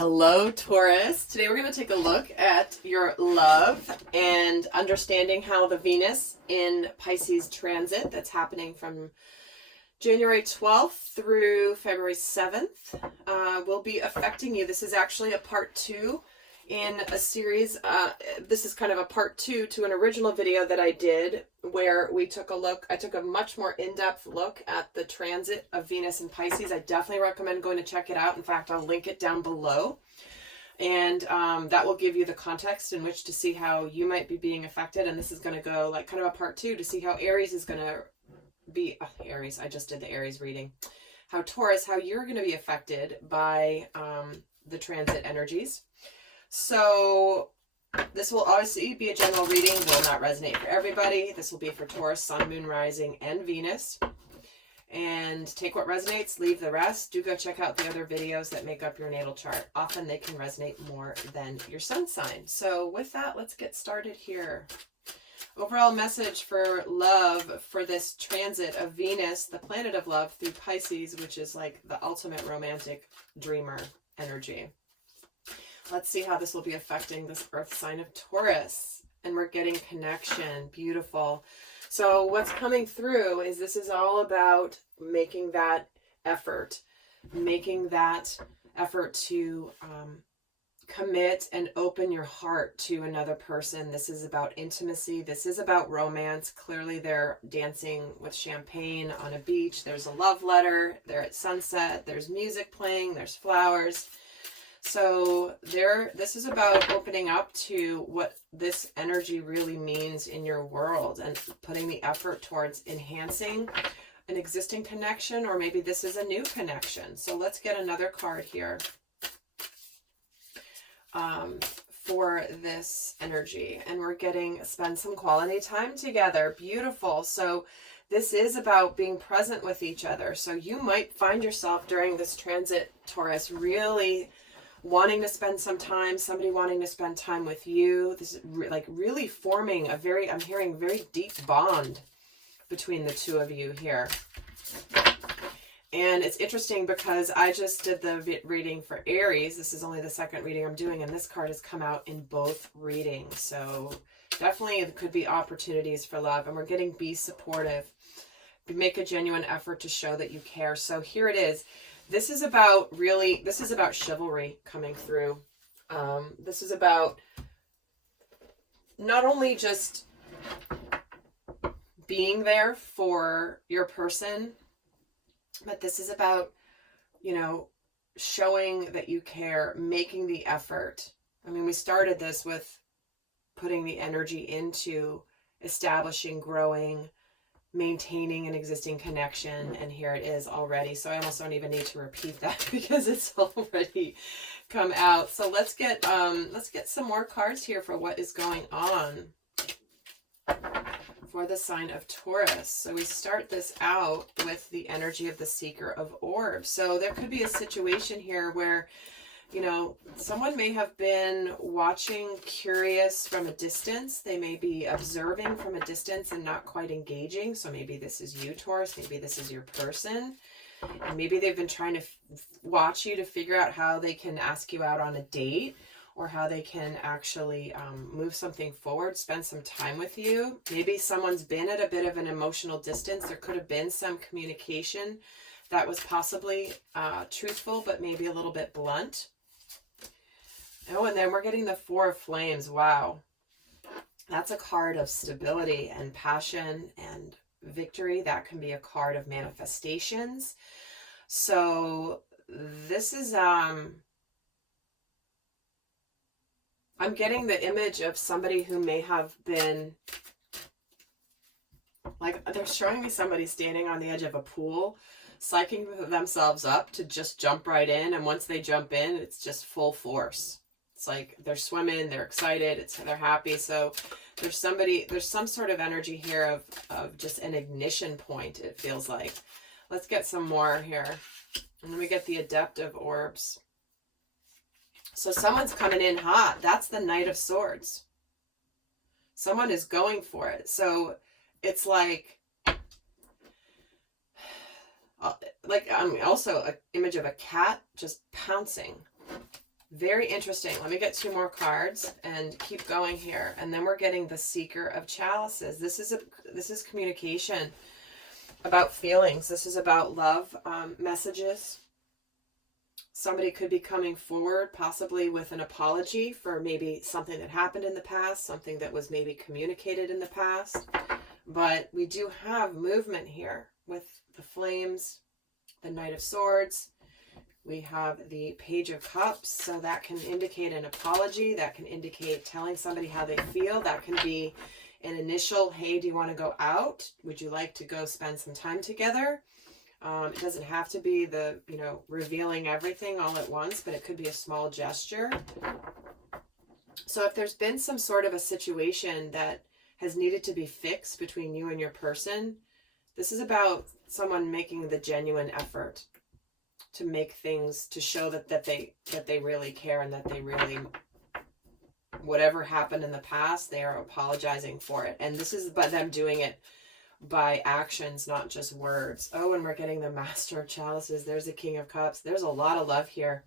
Hello, Taurus. Today we're going to take a look at your love and understanding how the Venus in Pisces transit that's happening from January 12th through February 7th will be affecting you. This is actually a part 2 in a series. This is kind of a part 2 to an original video that I did where we took a look. I took a much more in-depth look at the transit of Venus in Pisces. I definitely recommend going to check it out. In fact, I'll link it down below. And that will give you the context in which to see how you might be being affected. And this is going to go like kind of a part 2 to see how Aries is going to be, Aries, I just did the Aries reading. How Taurus, how you're going to be affected by the transit energies. So this will obviously be a general reading, will not resonate for everybody. This will be for Taurus, Sun, Moon, Rising, and Venus. And take what resonates, leave the rest. Do go check out the other videos that make up your natal chart. Often they can resonate more than your sun sign. So with that, let's get started here. Overall message for love for this transit of Venus, the planet of love, through Pisces, which is like the ultimate romantic dreamer energy. Let's see how this will be affecting this earth sign of Taurus. And we're getting connection. Beautiful. So what's coming through is this is all about making that effort to commit and open your heart to another person. This is about intimacy. This is about romance. Clearly they're dancing with champagne on a beach. There's a love letter. They're at sunset. There's music playing. There's flowers. So this is about opening up to what this energy really means in your world and putting the effort towards enhancing an existing connection, or maybe this is a new connection. So let's get another card here for this energy. And we're getting spend some quality time together. Beautiful. So this is about being present with each other. So you might find yourself during this transit, Taurus, really wanting to spend some time, somebody wanting to spend time with you. This is like really forming a I'm hearing very deep bond between the two of you here. And it's interesting because I just did the reading for Aries. This is only the second reading I'm doing, and this card has come out in both readings. So definitely it could be opportunities for love. And we're getting be supportive. Make a genuine effort to show that you care. So here it is. This is about chivalry coming through. This is about not only just being there for your person, but this is about, showing that you care, making the effort. I mean, we started this with putting the energy into establishing, growing, maintaining an existing connection, and here it is already. So I almost don't even need to repeat that because it's already come out. So let's get some more cards here for what is going on for the sign of Taurus. So we start this out with the energy of the Seeker of Orbs. So there could be a situation here where someone may have been watching, curious from a distance. They may be observing from a distance and not quite engaging. So maybe this is you, Taurus. Maybe this is your person. And maybe they've been trying to watch you to figure out how they can ask you out on a date, or how they can actually move something forward, spend some time with you. Maybe someone's been at a bit of an emotional distance. There could have been some communication that was possibly truthful, but maybe a little bit blunt. Oh, and then we're getting the Four of Flames. Wow. That's a card of stability and passion and victory. That can be a card of manifestations. So this is, I'm getting the image of somebody who may have been, like, they're showing me somebody standing on the edge of a pool, psyching themselves up to just jump right in. And once they jump in, it's just full force. It's like they're swimming, they're excited, they're happy. So there's some sort of energy here of just an ignition point, it feels like. Let's get some more here. And then we get the Adept of Orbs. So someone's coming in hot. That's the Knight of Swords. Someone is going for it. So it's like also an image of a cat just pouncing Very interesting. Let me get 2 more cards and keep going here. And then we're getting the Seeker of Chalices. This is communication about feelings. This is about love messages. Somebody could be coming forward possibly with an apology for maybe something that happened in the past, something that was maybe communicated in the past. But we do have movement here with the Flames, the Knight of Swords. We have the Page of Cups, so that can indicate an apology. That can indicate telling somebody how they feel. That can be an initial, hey, do you want to go out? Would you like to go spend some time together? It doesn't have to be the, revealing everything all at once, but it could be a small gesture. So if there's been some sort of a situation that has needed to be fixed between you and your person, this is about someone making the genuine effort to make things, to show that they really care, and that they really, whatever happened in the past, they are apologizing for it. And this is by them doing it by actions, not just words. Oh, and we're getting the Master of Chalices. There's the King of Cups. There's a lot of love here.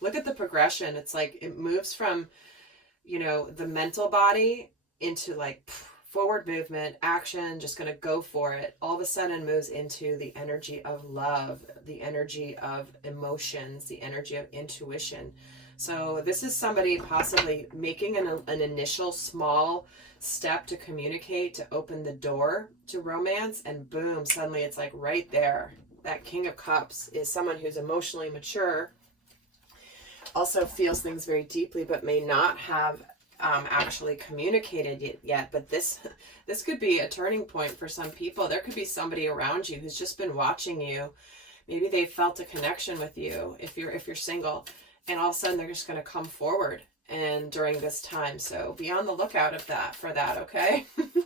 Look at the progression. It's like it moves from, the mental body into like forward movement, action, just going to go for it. All of a sudden moves into the energy of love, the energy of emotions, the energy of intuition. So this is somebody possibly making an initial small step to communicate, to open the door to romance, and boom, suddenly it's like right there. That King of Cups is someone who's emotionally mature, also feels things very deeply, but may not have actually communicated it yet. But this could be a turning point for some people. There could be somebody around you who's just been watching you. Maybe they felt a connection with you if you're single, and all of a sudden they're just going to come forward and during this time. So be on the lookout for that, okay? In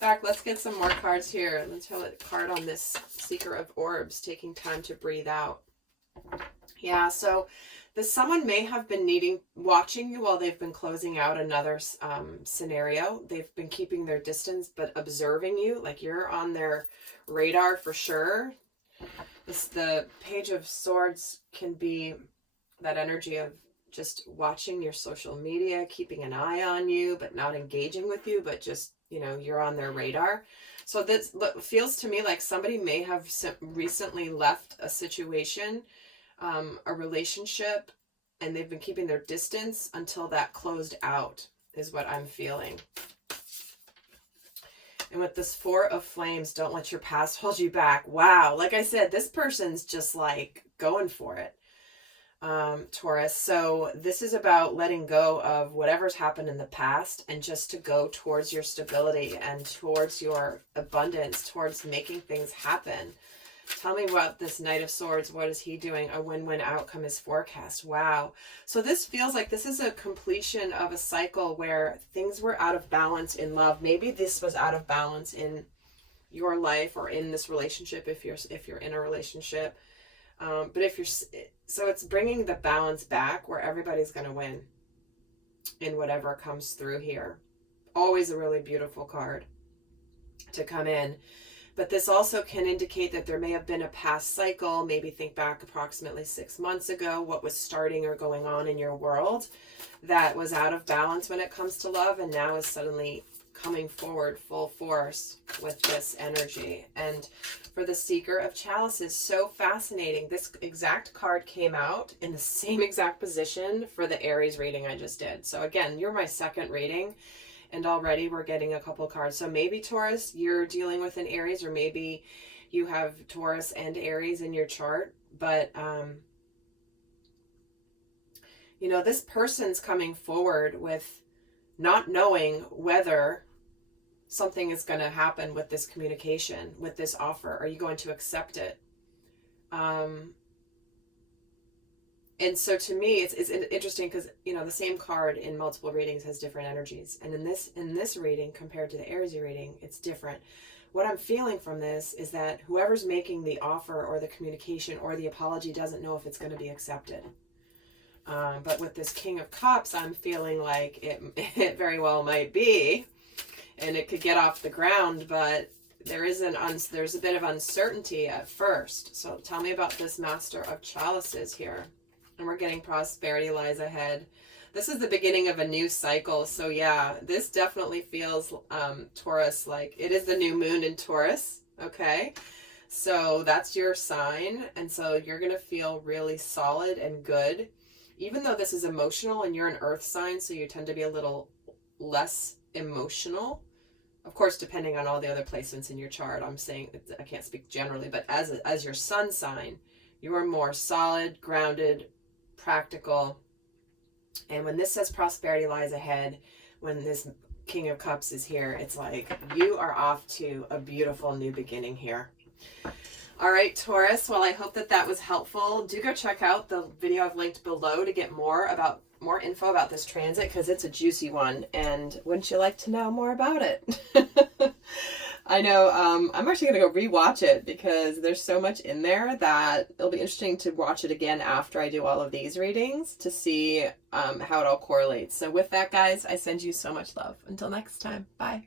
fact, let's get some more cards here. Let's tell a card on this Seeker of Orbs, taking time to breathe out. Yeah, so someone may have been watching you while they've been closing out another scenario. They've been keeping their distance, but observing you, like you're on their radar for sure. The Page of Swords can be that energy of just watching your social media, keeping an eye on you, but not engaging with you, but just, you're on their radar. So this feels to me like somebody may have recently left a situation, a relationship, and they've been keeping their distance until that closed out, is what I'm feeling. And with this Four of Flames, don't let your past hold you back. Wow. Like I said, this person's just like going for it, Taurus. So this is about letting go of whatever's happened in the past and just to go towards your stability and towards your abundance, towards making things happen. Tell me about this Knight of Swords. What is he doing? A win-win outcome is forecast. Wow. So this feels like this is a completion of a cycle where things were out of balance in love. Maybe this was out of balance in your life or in this relationship if you're in a relationship. But so it's bringing the balance back where everybody's going to win in whatever comes through here. Always a really beautiful card to come in. But this also can indicate that there may have been a past cycle. Maybe think back approximately 6 months ago, what was starting or going on in your world that was out of balance when it comes to love, and now is suddenly coming forward full force with this energy. And for the Seeker of Chalices, so fascinating. This exact card came out in the same exact position for the Aries reading I just did. So again, you're my second reading. And already we're getting a couple cards. So maybe Taurus, you're dealing with an Aries, or maybe you have Taurus and Aries in your chart. But, this person's coming forward with not knowing whether something is going to happen with this communication, with this offer. Are you going to accept it? And so to me, it's interesting because, the same card in multiple readings has different energies. And in this reading, compared to the Aries reading, it's different. What I'm feeling from this is that whoever's making the offer or the communication or the apology doesn't know if it's going to be accepted. But with this King of Cups, I'm feeling like it very well might be. And it could get off the ground, but there's a bit of uncertainty at first. So tell me about this Master of Chalices here. And we're getting prosperity lies ahead. This is the beginning of a new cycle. So yeah, this definitely feels, Taurus, like it is the new moon in Taurus. Okay. So that's your sign. And so you're going to feel really solid and good, even though this is emotional and you're an earth sign. So you tend to be a little less emotional. Of course, depending on all the other placements in your chart, I'm saying, I can't speak generally, but as your sun sign, you are more solid, grounded, practical. And when this says prosperity lies ahead, when this King of Cups is here, it's like you are off to a beautiful new beginning here. All right, Taurus. Well, I hope that was helpful. Do go check out the video I've linked below to get more info about this transit, because it's a juicy one. And wouldn't you like to know more about it? I know, I'm actually going to go rewatch it because there's so much in there that it'll be interesting to watch it again after I do all of these readings to see how it all correlates. So with that, guys, I send you so much love. Until next time, bye.